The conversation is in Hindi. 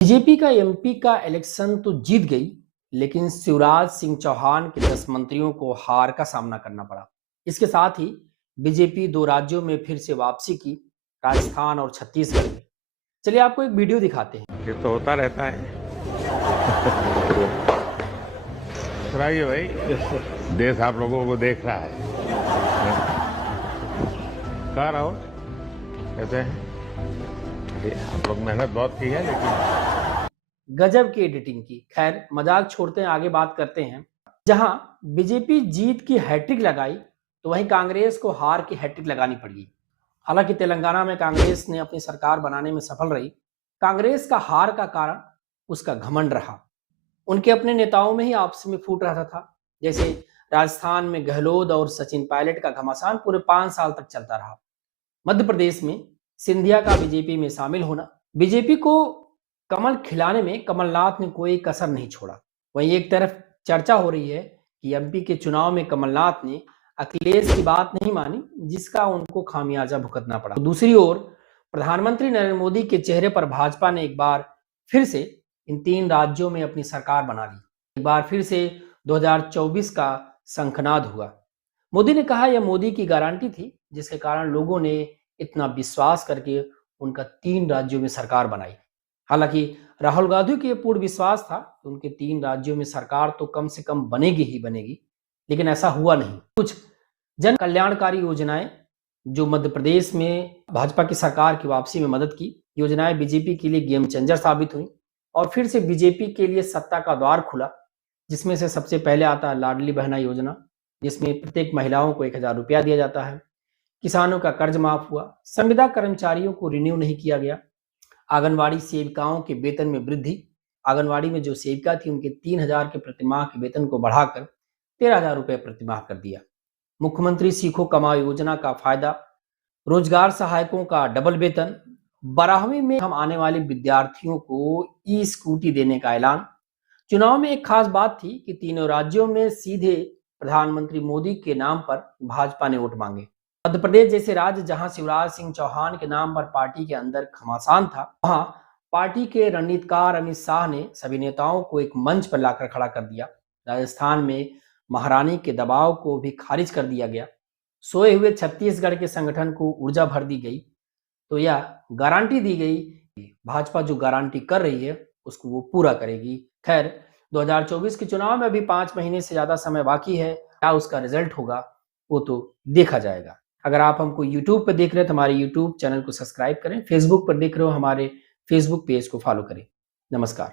बीजेपी का एमपी का इलेक्शन तो जीत गई, लेकिन शिवराज सिंह चौहान के 10 मंत्रियों को हार का सामना करना पड़ा। इसके साथ ही बीजेपी 2 राज्यों में फिर से वापसी की, राजस्थान और छत्तीसगढ़ में। चलिए आपको एक वीडियो दिखाते हैं। ये तो होता रहता है। सुनाइए भाई, देश आप लोगों को देख रहा है। कहाँ रहो कहते हैं आप लोग मेहनत बहुत की है, लेकिन गजब की एडिटिंग की। खैर मजाक छोड़ते हैं, आगे बात करते हैं। जहां बीजेपी जीत की हैट्रिक लगाई, तो वहीं कांग्रेस को हार की हैट्रिक लगानी पड़ी। हालांकि तेलंगाना में कांग्रेस ने अपनी सरकार बनाने में सफल रही। कांग्रेस का हार का कारण उसका घमंड रहा। उनके अपने नेताओं में ही आपस में फूट रहा था। जैसे राजस्थान में गहलोत और सचिन पायलट का घमासान पूरे 5 साल तक चलता रहा। मध्य प्रदेश में सिंधिया का बीजेपी में शामिल होना, बीजेपी को कमल खिलाने में कमलनाथ ने कोई कसर नहीं छोड़ा। वहीं एक तरफ चर्चा हो रही है कि एमपी के चुनाव में कमलनाथ ने अखिलेश की बात नहीं मानी, जिसका उनको खामियाजा भुगतना पड़ा। तो दूसरी ओर प्रधानमंत्री नरेंद्र मोदी के चेहरे पर भाजपा ने एक बार फिर से इन 3 राज्यों में अपनी सरकार बना ली। एक बार फिर से 2024 का शंखनाद हुआ। मोदी ने कहा यह मोदी की गारंटी थी, जिसके कारण लोगों ने इतना विश्वास करके उनका 3 राज्यों में सरकार बनाई। हालांकि राहुल गांधी को यह पूर्ण विश्वास था कि उनके 3 राज्यों में सरकार तो कम से कम बनेगी ही बनेगी, लेकिन ऐसा हुआ नहीं। कुछ जन कल्याणकारी योजनाएं जो मध्य प्रदेश में भाजपा की सरकार की वापसी में मदद की, योजनाएं बीजेपी के लिए गेम चेंजर साबित हुई और फिर से बीजेपी के लिए सत्ता का द्वार खुला। जिसमें से सबसे पहले आता है लाडली बहना योजना, जिसमें प्रत्येक महिलाओं को 1,000 रुपया दिया जाता है। किसानों का कर्ज माफ हुआ। संविदा कर्मचारियों को रिन्यू नहीं किया गया। आंगनवाड़ी सेविकाओं के वेतन में वृद्धि। आंगनवाड़ी में जो सेविका थी उनके 3,000 के प्रतिमाह के वेतन को बढ़ाकर 13,000 रुपये प्रतिमाह कर दिया। मुख्यमंत्री सीखो कमाओ योजना का फायदा। रोजगार सहायकों का डबल वेतन। 12वीं में हम आने वाले विद्यार्थियों को ई स्कूटी देने का ऐलान। चुनाव में एक खास बात थी कि तीनों राज्यों में सीधे प्रधानमंत्री मोदी के नाम पर भाजपा ने वोट मांगे। मध्य प्रदेश जैसे राज्य जहां शिवराज सिंह चौहान के नाम पर पार्टी के अंदर घमासान था, वहां पार्टी के रणनीतिकार अमित शाह ने सभी नेताओं को एक मंच पर लाकर खड़ा कर दिया। राजस्थान में महारानी के दबाव को भी खारिज कर दिया गया। सोए हुए छत्तीसगढ़ के संगठन को ऊर्जा भर दी गई। तो यह गारंटी दी गई कि भाजपा जो गारंटी कर रही है उसको वो पूरा करेगी। खैर 2024 के चुनाव में अभी 5 महीने से ज्यादा समय बाकी है। क्या उसका रिजल्ट होगा वो तो देखा जाएगा। अगर आप हमको यूट्यूब पर देख रहे हैं तो हमारे यूट्यूब चैनल को सब्सक्राइब करें। फेसबुक पर देख रहे हो हमारे फेसबुक पेज को फॉलो करें। नमस्कार।